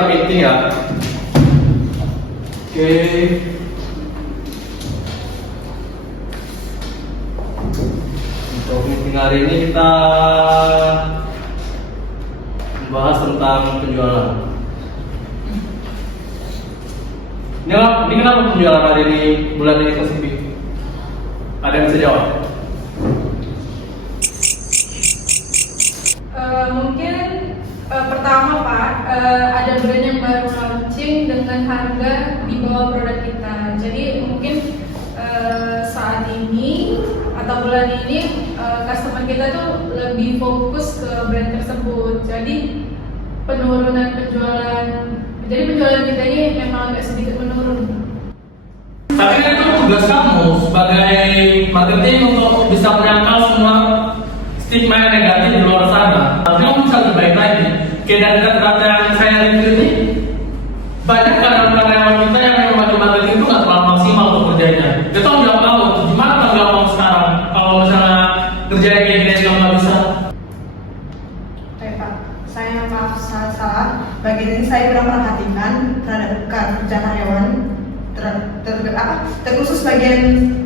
kita meeting ya. Oke. Untuk meeting hari ini kita membahas tentang penjualan. Ini kenapa penjualan hari ini bulan ini sepi? Ada yang bisa jawab? Mungkin pertama Pak, ada brand yang baru launching dengan harga di bawah produk kita. Jadi mungkin saat ini atau bulan ini customer kita tuh lebih fokus ke brand tersebut. Jadi penurunan penjualan, jadi penjualan kita ini memang agak sedikit menurun. Tapi kan itu tugas kamu sebagai marketing untuk bisa menangkal semua stigma yang negatif di luar sana. Tapi kamu bisa lebih baik lagi. Kayak dari data yang saya review ini, banyak karyawan kita yang memang bagi marketing itu nggak terlalu maksimal untuk kerjanya. Itu tanggung jawab kamu. Gimana tanggung jawab kamu sekarang? Kalau misalnya kerjanya kayak gini kamu nggak bisa. Oke Pak, saya maaf salah. Bagian ini saya kurang perhatikan terhadap kerja karyawan, terkhusus bagian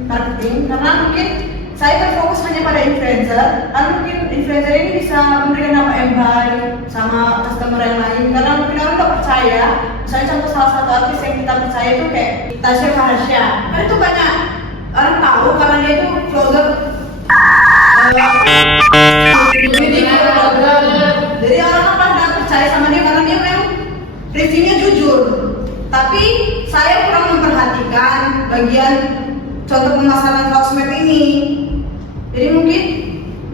marketing, karena mungkin saya terfokus hanya pada influencer, lalu mungkin influencer ini bisa memberikan dampak yang baik sama customer yang lain, karena mungkin orang nggak percaya. Misalnya contoh salah satu artis yang kita percaya itu kayak Tasya Farhasya, kan itu banyak orang tahu karena dia itu vlogger. Jadi orang pada percaya sama dia karena dia memang reviewnya jujur. Tapi saya kurang memperhatikan bagian contoh pemasaran sosmed ini. Jadi mungkin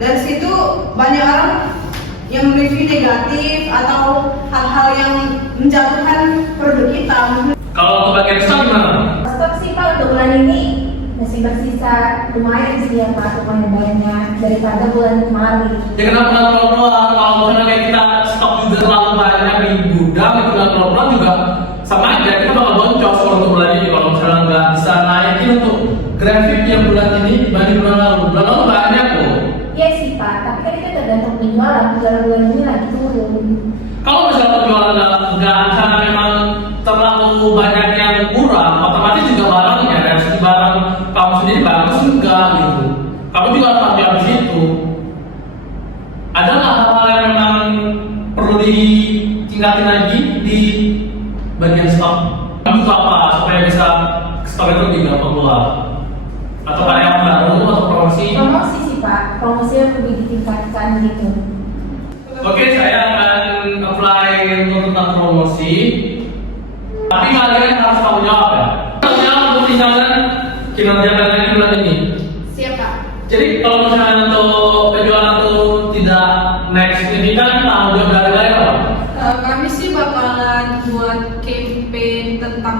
dari situ banyak orang yang review negatif atau hal-hal yang menjatuhkan produk kita. Kalau untuk bagian stok gimana? Stok sih Pak untuk bulan ini masih bersisa lumayan sih ya Pak, lumayan banyak daripada bulan kemarin. Ya kenapa nggak keluar? Kalau misalnya kayak kita stok juga terlalu banyak di gudang, itu nggak keluar juga sama aja, kita bakal boncos kalau untuk bulan ini. Kalau misalnya nggak bisa naikin untuk grafik yang bulan ini dibanding bulan lalu. Bulan lalu banyak kok. Iya sih Pak, tapi kan itu tergantung penjualan bulan ini lagi turun. Kalau misalnya penjualan nggak misalnya memang terlalu banyak yang kurang, otomatis juga barangnya dari segi barang kamu sendiri bagus enggak gitu. Kamu juga harus hati di situ. Ada nggak hal-hal yang memang perlu ditingkatin lagi di bagian stok? Kamu butuh apa supaya bisa stok itu lebih gampang keluar? Atau karyawan baru atau promosi? Promosi sih Pak, promosi yang lebih ditingkatkan gitu. Oke, saya akan apply untuk tentang promosi. Tapi kalian harus tanggung jawab ya. Tanggung jawab untuk misalkan kinerja kalian di bulan ini. Siap Pak. Jadi kalau misalnya untuk penjualan itu tidak naik signifikan, tanggung jawab dari kalian apa? Kami sih bakalan buat campaign tentang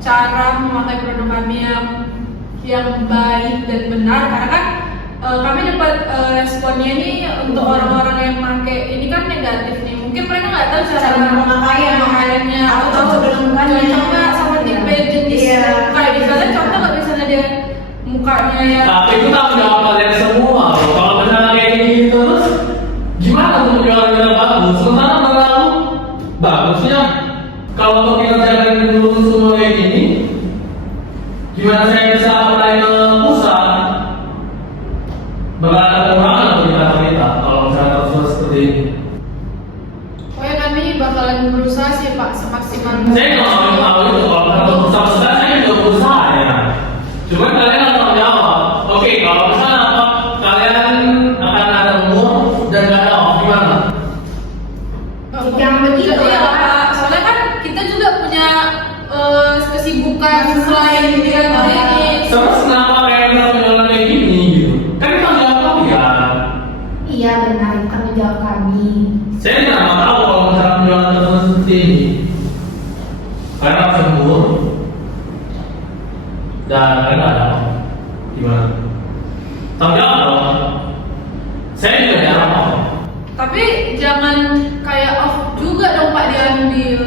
cara memakai produk kami yang baik dan benar, karena kan kami dapat responnya ini untuk orang-orang yang pakai ini kan negatif nih. Mungkin mereka nggak tahu cara pemakaiannya atau tahu menggunakannya coba sama tipe jenis kayak misalnya contoh nggak misalnya dia mukanya ya. Tapi itu tanggung jawab kalian semua. Kalau misalnya kayak gini terus, gimana untuk penjualan kita bagus? Sementara berlalu bagusnya. Kalau untuk kinerja kalian dulu semua kayak gini, gimana saya bisa apply ke pusat? Bakal ada pengurangan untuk kita kalau misalnya terus seperti ini. Pokoknya kami bakalan berusaha sih Pak semaksimal Saya nggak mau tahu itu kalau misalnya berusaha besar, saya juga berusaha ya. Cuma kalian harus tanggung jawab. Oke, kalau misalnya apa kalian akan ada umur dan nggak ada off gimana? Yang begitu ya Pak, soalnya kan kita juga punya kesibukan selain di kantor ini. Terus kenapa kalian bisa penjualan kayak gini gitu? Kan itu tanggung jawab kalian. Iya benar, itu tanggung jawab kami. Saya nggak mau tahu kalau misalnya penjualan terus seperti ini. Kalian harus sembuh dan kalian nggak ada off. Gimana? Tanggung jawab dong. Saya juga jarang off. Tapi jangan kayak off juga dong Pak diambil.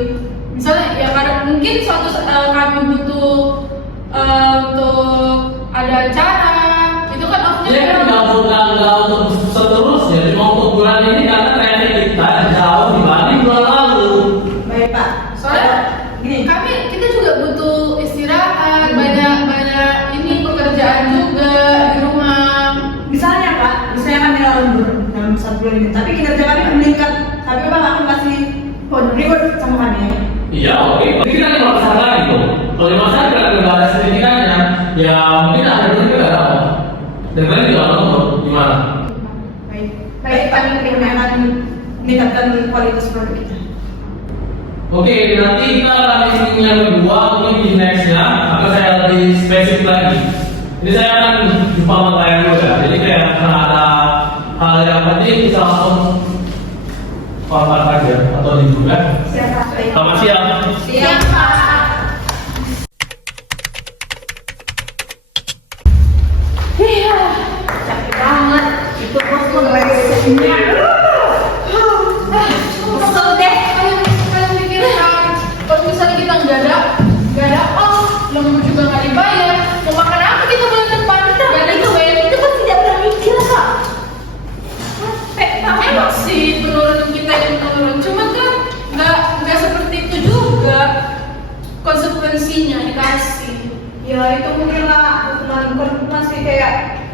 Misalnya ya kadang mungkin suatu kami butuh untuk ada acara, itu kan off-nya Dia kan nggak untuk seterusnya, cuma untuk bulan ini karena traffic kita jauh dibanding bulan lalu. Baik Pak, ini. kita juga butuh istirahat, banyak ini pekerjaan juga di rumah. Misalnya Pak, misalnya kami lembur dalam 1 bulan ini, tapi kinerja kami meningkat, tapi Bapak akan kasih reward sama kami ya? Iya, oke. Tapi kita di masyarakat gitu. Kalau di masyarakat nggak ada sertifikatnya, ya mungkin ada yang juga nggak tahu. Dan kalian juga nggak tahu gimana. Baik, kami akan meningkatkan kualitas produk kita. Oke, nanti kita akan listing yang kedua, mungkin di nextnya akan saya lebih spesifik lagi. Jadi saya akan jumpa sama kalian juga. Jadi kayak karena ada hal yang penting bisa langsung kontak saja atau dibuka. Siapa? Selamat siang. Siap, Pak. Iya, capek banget. Itu bos lagi sesinya. Kesel deh. Kalian pikirkan, kalau misalnya kita nggak ada lembur juga nggak dibayar, mau makan apa kita bulan depan? Kita nggak ada duit, itu kan tidak pernah mikir Kak. Emang sih penurunan kita yang menurun, cuma kan nggak seperti itu juga konsekuensinya dikasih. Ya itu mungkin lah hukuman sih kayak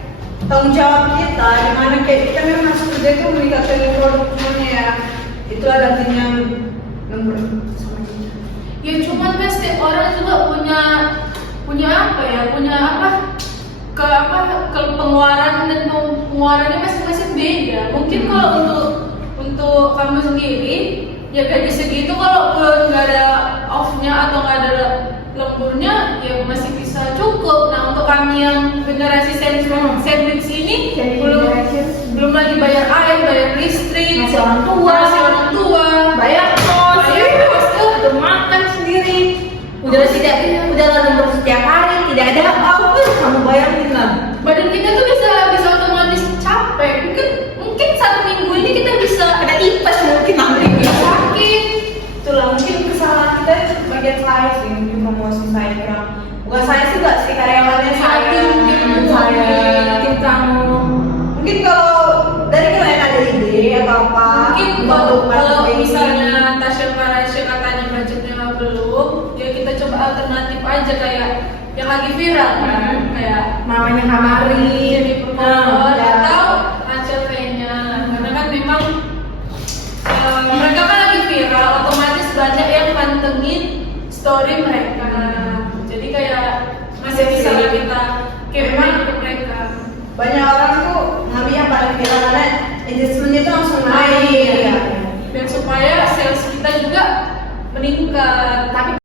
tanggung jawab kita, dimana kayak kita memang harus kerja itu meningkatkan produknya ya. Itu ada artinya lembur sama kita. Ya cuman kan setiap orang juga punya apa ya, ke pengeluaran dan pengeluarannya masing-masing beda. Mungkin kalau untuk kamu sendiri ya gaji segitu, kalau nggak ada off-nya atau nggak ada lemburnya ya masih bisa cukup. Nah untuk kami yang generasi sandwich ini belum lagi bayar air, bayar listrik, Masih orang tua. bayar kos, Untuk makan sendiri. Udah lembur setiap hari, tidak ada apa-apa, kamu bayangin lah. badan kita tuh bisa otomatis capek. Mungkin 1 minggu ini kita bisa Ada tipes mungkin sakit. Itulah mungkin kesalahan kita itu bagian saya sih di promosi saya kurang. Bukan saya sih nggak sih karyawannya saya, Tim kamu. Mungkin kalau dari kalian ada ide atau apa? Mungkin untuk kalau marketing. misalnya Tasya Farasya katanya budgetnya belum, ya kita coba alternatif aja kayak yang lagi viral kan, kayak Mamanya Kamari. jadi promotor ya. atau ACV-nya. Karena kan memang mereka kan lagi viral, otomatis banyak yang pantengin story mereka. Jadi kayak masih bisa lah kita campaign ke mereka. Banyak orang tuh ngambil yang paling viral karena engagementnya itu langsung naik. Dan supaya sales kita juga meningkat. Tapi